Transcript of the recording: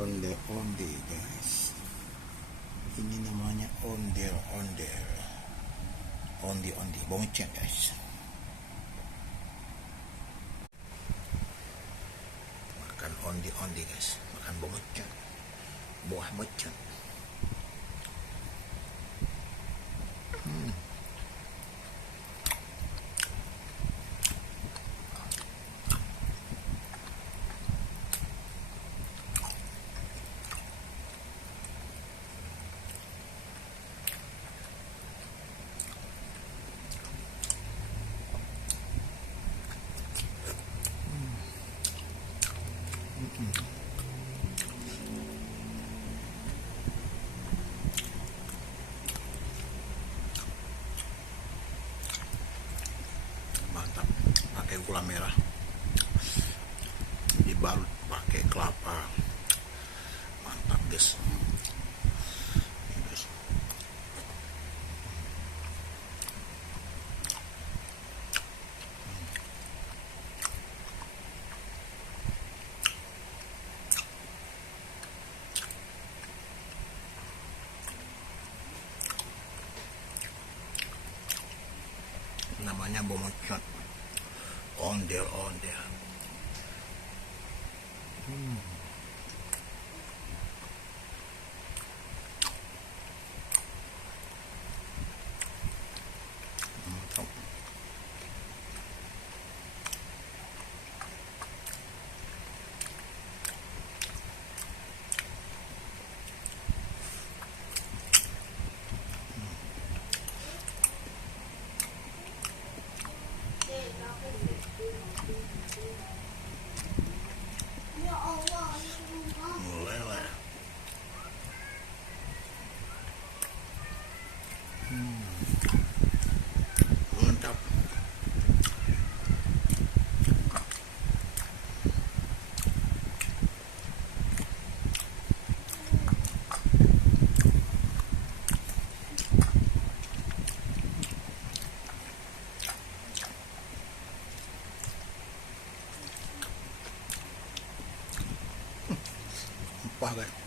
Onde-onde guys, ini namanya ondel-ondel, ondi-ondi, bongceng guys. Makan ondi-ondi guys, makan bongceng, buah mecen. Mantap, pakai gula merah, dibalut pakai kelapa. Mantap guys. Namanya bomocot, ondel-ondel. Mantap. Meleleh. Mantap. Empah guys.